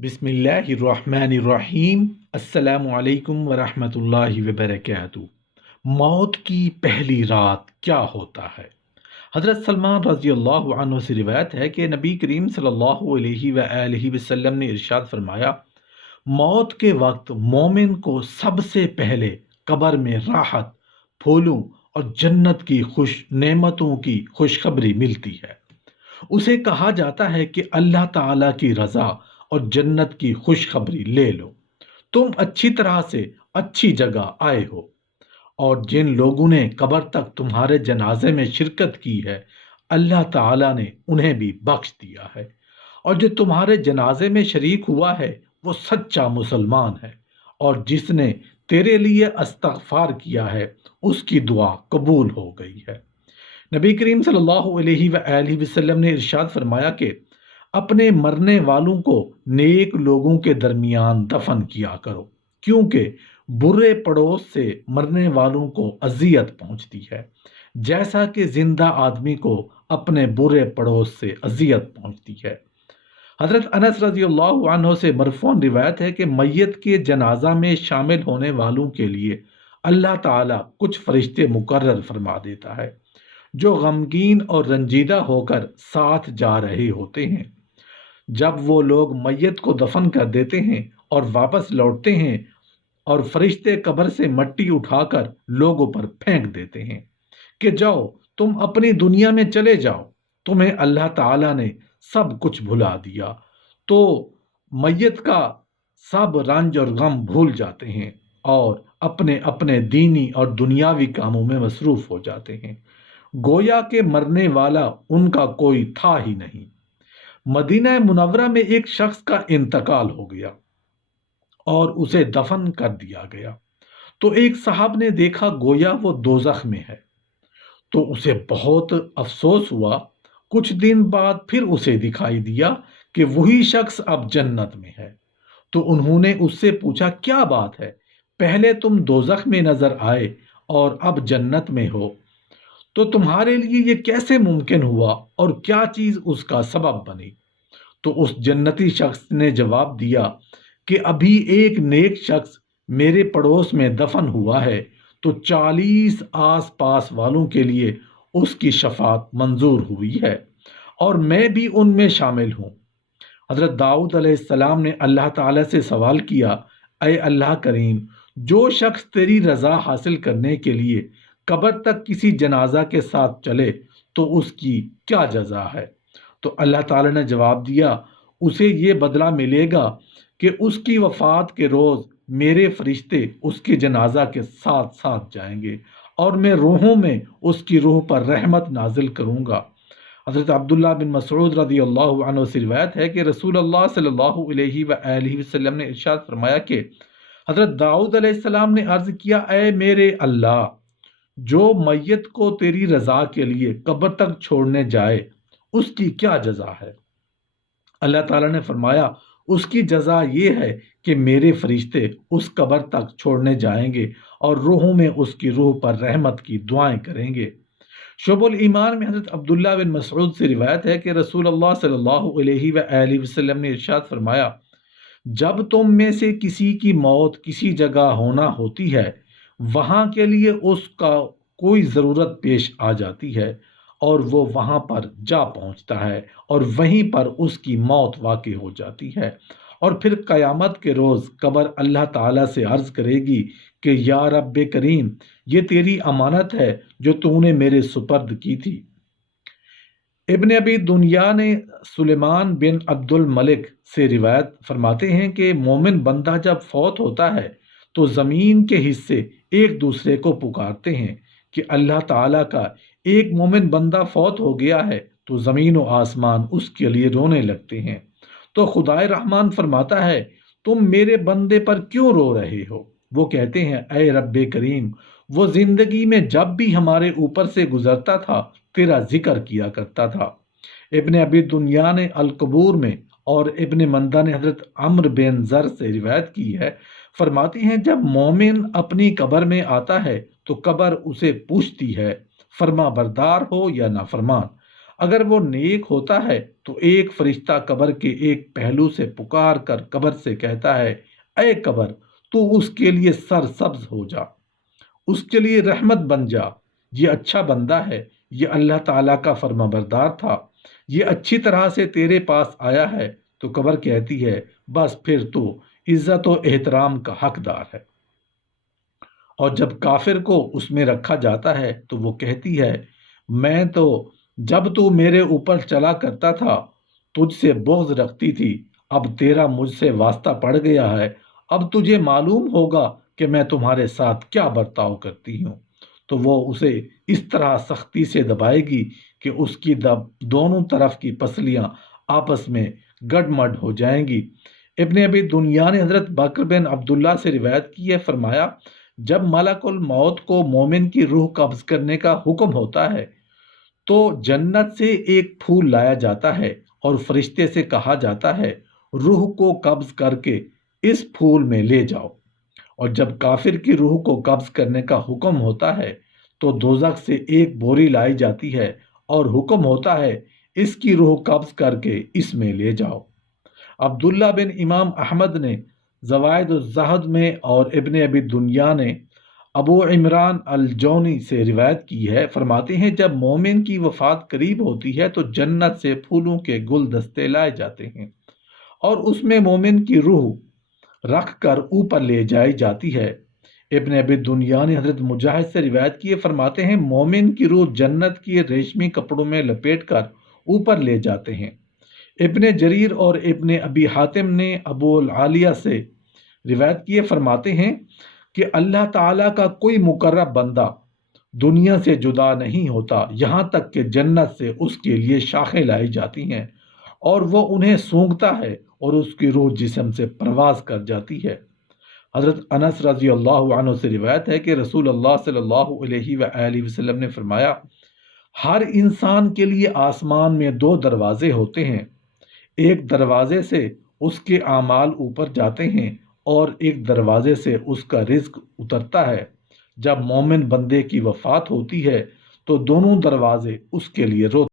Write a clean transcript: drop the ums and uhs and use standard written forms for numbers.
बिस्मिल्लाहिर्रहमानिर्रहीम। अस्सलामु अलैकुम वरहमतुल्लाहि वबरकातुहू। मौत की पहली रात क्या होता है? हज़रत सलमान रज़ी अल्लाह अन्हु से रिवायत है कि नबी करीम सल्लल्लाहु अलैहि वसल्लम ने इरशाद फरमाया, मौत के वक्त मोमिन को सबसे पहले कब्र में राहत, फूलों और जन्नत की खुश नेमतों की खुशखबरी मिलती है। उसे कहा जाता है कि अल्लाह ताला की रज़ा और जन्नत की खुशखबरी ले लो, तुम अच्छी तरह से अच्छी जगह आए हो। और जिन लोगों ने कब्र तक तुम्हारे जनाजे में शिरकत की है, अल्लाह ताला ने उन्हें भी बख्श दिया है। और जो तुम्हारे जनाजे में शरीक हुआ है वो सच्चा मुसलमान है, और जिसने तेरे लिए इस्तग़फ़ार किया है उसकी दुआ कबूल हो गई है। नबी करीम सल्लल्लाहु अलैहि वसल्लम ने इरशाद फरमाया कि अपने मरने वालों को नेक लोगों के दरमियान दफन किया करो, क्योंकि बुरे पड़ोस से मरने वालों को अजियत पहुंचती है, जैसा कि जिंदा आदमी को अपने बुरे पड़ोस से अजियत पहुंचती है। हजरत अनस रजी अल्लाह अन्हु से मरफून रिवायत है कि मैयत के जनाजा में शामिल होने वालों के लिए अल्लाह ताला कुछ फरिश्ते मुकर्रर फरमा देता है, जो गमगीन और रंजीदा होकर साथ जा रहे होते हैं। जब वो लोग मैयत को दफन कर देते हैं और वापस लौटते हैं, और फरिश्ते कब्र से मट्टी उठाकर लोगों पर फेंक देते हैं कि जाओ, तुम अपनी दुनिया में चले जाओ, तुम्हें अल्लाह ताला ने सब कुछ भुला दिया। तो मैयत का सब रंज और गम भूल जाते हैं और अपने अपने दीनी और दुनियावी कामों में मसरूफ हो जाते हैं, गोया के मरने वाला उनका कोई था ही नहीं। मदीना मुनव्वरा में एक शख्स का इंतकाल हो गया और उसे दफन कर दिया गया, तो एक साहब ने देखा गोया वो दोजख में है, तो उसे बहुत अफसोस हुआ। कुछ दिन बाद फिर उसे दिखाई दिया कि वही शख्स अब जन्नत में है। तो उन्होंने उससे पूछा, क्या बात है, पहले तुम दोजख में नजर आए और अब जन्नत में हो, तो तुम्हारे लिए ये कैसे मुमकिन हुआ और क्या चीज उसका सबब बनी? तो उस जन्नती शख्स ने जवाब दिया कि अभी एक नेक शख्स मेरे पड़ोस में दफन हुआ है, तो 40 आस पास वालों के लिए उसकी शफात मंजूर हुई है, और मैं भी उनमें शामिल हूँ। हजरत दाऊद अलैहिस्सलाम ने अल्लाह ताला से सवाल किया, अय अल्लाह करीम, जो शख्स तेरी रजा हासिल करने के लिए कब्र तक किसी जनाजा के साथ चले तो उसकी क्या जजा है? तो अल्लाह ताला ने जवाब दिया, उसे ये बदला मिलेगा कि उसकी वफात के रोज़ मेरे फरिश्ते उसके जनाजा के साथ साथ जाएंगे और मैं रूहों में उसकी रूह पर रहमत नाजिल करूँगा। हज़रत अब्दुल्ला बिन मसऊद रज़ी अल्लाह अन्हु से रिवायत है कि रसूल अल्लाह सल्लल्लाहु अलैहि वसल्लम ने इरशाद फरमाया कि हज़रत दाऊद अलैहिस्सलाम ने अर्ज़ किया, ऐ मेरे अल्लाह, जो मैयत को तेरी रज़ा के लिए कब्र तक छोड़ने जाए उसकी क्या जज़ा है? अल्लाह ताला ने फरमाया, उसकी जज़ा ये है कि मेरे फरिश्ते उस कब्र तक छोड़ने जाएंगे और रूहों में उसकी रूह पर रहमत की दुआएं करेंगे। शुबुल ईमान में हज़रत अब्दुल्ला बिन मसऊद से रिवायत है कि रसूल अल्लाह सल्लल्लाहु अलैहि वसल्लम ने इरशाद फरमाया, जब तुम में से किसी की मौत किसी जगह होना होती है, वहां के लिए उसका कोई ज़रूरत पेश आ जाती है और वो वहां पर जा पहुंचता है और वहीं पर उसकी मौत वाक़ई हो जाती है, और फिर क़यामत के रोज़ कब्र अल्लाह ताला से अर्ज़ करेगी कि या रब्बे करीम, ये तेरी अमानत है जो तूने मेरे सुपर्द की थी। इब्न अबी दुनिया ने सुलेमान बिन अब्दुल मलिक से रिवायत फरमाते हैं कि मोमिन बंदा जब फौत होता है तो ज़मीन के हिस्से एक दूसरे को पुकारते हैं कि अल्लाह ताला का एक मोमिन बंदा फौत हो गया है, तो ज़मीन व आसमान उसके लिए रोने लगते हैं। तो खुदाए रहमान फरमाता है, तुम मेरे बंदे पर क्यों रो रहे हो? वो कहते हैं, ऐ रब्बे करीम, वो जिंदगी में जब भी हमारे ऊपर से गुजरता था तेरा जिक्र किया करता था। इब्न अबी दुनिया ने अल कबूर में और इब्न मंदा ने हजरत अम्र बिन ज़र से रिवायत की है, फरमाती हैं, जब मोमिन अपनी कब्र में आता है तो कब्र उसे पूछती है, फरमा बरदार हो या नाफरमान। اگر وہ نیک ہوتا ہے تو ایک فرشتہ قبر کے ایک پہلو سے پکار کر قبر سے کہتا ہے، اے قبر، تو اس کے لیے سر سبز ہو جا، اس کے لیے رحمت بن جا، یہ اچھا بندہ ہے، یہ اللہ تعالیٰ کا فرما بردار تھا، یہ اچھی طرح سے تیرے پاس آیا ہے۔ تو قبر کہتی ہے، بس پھر تو عزت و احترام کا حقدار ہے۔ اور جب کافر کو اس میں رکھا جاتا ہے تو وہ کہتی ہے، میں تو جب تو میرے اوپر چلا کرتا تھا تجھ سے بغض رکھتی تھی، اب تیرا مجھ سے واسطہ پڑ گیا ہے، اب تجھے معلوم ہوگا کہ میں تمہارے ساتھ کیا برتاؤ کرتی ہوں۔ تو وہ اسے اس طرح سختی سے دبائے گی کہ اس کی دونوں طرف کی پسلیاں آپس میں گڈ ہو جائیں گی۔ ابن ابی دنیا نے حضرت بکر بن عبداللہ سے روایت کی ہے، فرمایا، جب ملک الموت کو مومن کی روح قبض کرنے کا حکم ہوتا ہے تو جنت سے ایک پھول لایا جاتا ہے اور فرشتے سے کہا جاتا ہے، روح کو قبض کر کے اس پھول میں لے جاؤ۔ اور جب کافر کی روح کو قبض کرنے کا حکم ہوتا ہے تو دوزخ سے ایک بوری لائی جاتی ہے اور حکم ہوتا ہے، اس کی روح قبض کر کے اس میں لے جاؤ۔ عبداللہ بن امام احمد نے زوائد الزہد میں اور ابن ابی دنیا نے ابو عمران الجونی سے روایت کی ہے، فرماتے ہیں، جب مومن کی وفات قریب ہوتی ہے تو جنت سے پھولوں کے گلدستے لائے جاتے ہیں اور اس میں مومن کی روح رکھ کر اوپر لے جائی جاتی ہے۔ ابن ابی دنیا نے حضرت مجاہد سے روایت کی ہے، فرماتے ہیں، مومن کی روح جنت کی ریشمی کپڑوں میں لپیٹ کر اوپر لے جاتے ہیں۔ ابن جریر اور ابن ابی حاتم نے ابو العالیہ سے روایت کیے، فرماتے ہیں کہ اللہ تعالیٰ کا کوئی مقرب بندہ دنیا سے جدا نہیں ہوتا یہاں تک کہ جنت سے اس کے لیے شاخیں لائی جاتی ہیں اور وہ انہیں سونگھتا ہے اور اس کی روح جسم سے پرواز کر جاتی ہے۔ حضرت انس رضی اللہ عنہ سے روایت ہے کہ رسول اللہ صلی اللہ علیہ وآلہ وسلم نے فرمایا، ہر انسان کے لیے آسمان میں دو دروازے ہوتے ہیں، ایک دروازے سے اس کے اعمال اوپر جاتے ہیں اور ایک دروازے سے اس کا رزق اترتا ہے۔ جب مومن بندے کی وفات ہوتی ہے تو دونوں دروازے اس کے لیے روتے